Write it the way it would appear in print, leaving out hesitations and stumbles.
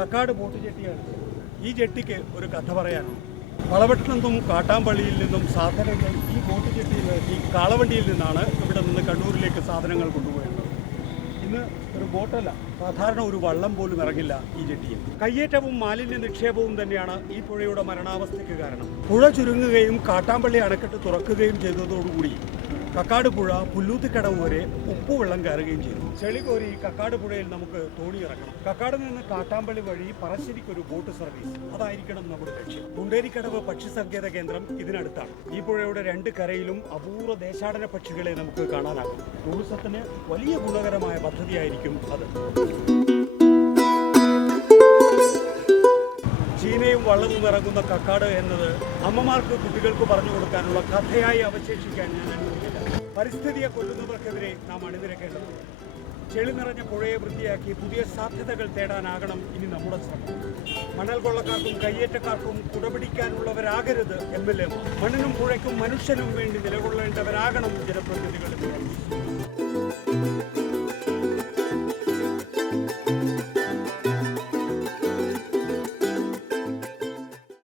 Kakkad boat ജെട്ടിയാണ്. ഈ ജെട്ടിക്ക് ഒരു കഥ പറയാനുണ്ട്. വളവട്ടിൽ നിന്നും കാട്ടാമ്പള്ളിയിൽ നിന്നും സാധനങ്ങൾ ഈ ബോട്ട് ജെട്ടിയിൽ ഈ കാളവണ്ടിയിൽ നിന്നാണ് ഇവിടെ നിന്ന് കണ്ണൂരിലേക്ക് സാധനങ്ങൾ കൊണ്ടുപോയത്. ഇന്ന് ഒരു ബോട്ടല്ല, സാധാരണ ഒരു വള്ളം പോലും ഇറങ്ങില്ല ഈ ജെട്ടിയിൽ. കയ്യേറ്റവും മാലിന്യ നിക്ഷേപവും തന്നെയാണ് ഈ പുഴയുടെ മരണാവസ്ഥയ്ക്ക് കാരണം. പുഴ ചുരുങ്ങുകയും കാട്ടാമ്പള്ളി അണക്കെട്ട് തുറക്കുകയും ചെയ്തതോടുകൂടി കക്കാട് പുഴ പുല്ലൂത്തിക്കടവ് വരെ ഉപ്പുവെള്ളം കയറുകയും ചെയ്തു. ചെളി കോരി കക്കാട് പുഴയിൽ നമുക്ക് തോണി ഇറക്കണം. കക്കാട് നിന്ന് കാട്ടാമ്പള്ളി വഴി പറശ്ശേരിക്കൊരു ബോട്ട് സർവീസ്, അതായിരിക്കണം നമ്മുടെ ലക്ഷ്യം. കുണ്ടേരിക്കടവ് പക്ഷി സങ്കേത കേന്ദ്രം ഇതിനടുത്താണ്. ഈ പുഴയുടെ രണ്ട് കരയിലും അപൂർവ ദേശാടന പക്ഷികളെ നമുക്ക് കാണാനാകും. ടൂറിസത്തിന് വലിയ ഗുണകരമായ പദ്ധതിയായിരിക്കും അത്. ചീനയും വള്ളവും ഇറങ്ങുന്ന കക്കാട് എന്നത് അമ്മമാർക്ക് കുട്ടികൾക്ക് പറഞ്ഞു കൊടുക്കാനുള്ള കഥയായി അവശേഷിക്കാൻ ഞാൻ അനുവദിക്കില്ല. പരിസ്ഥിതിയെ കൊല്ലുന്നവർക്കെതിരെ നാം അണിനിരക്കേണ്ടതുണ്ട്. ചെളി നിറഞ്ഞ പുഴയെ വൃത്തിയാക്കി പുതിയ സാധ്യതകൾ തേടാനാകണം ഇനി നമ്മുടെ ശ്രമം. മണൽ കൊള്ളക്കാർക്കും കയ്യേറ്റക്കാർക്കും കുടപിടിക്കാനുള്ളവരാകരുത് MLA. മണ്ണിനും പുഴയ്ക്കും മനുഷ്യനും വേണ്ടി നിലകൊള്ളേണ്ടവരാകണം ജനപ്രതിനിധികൾ.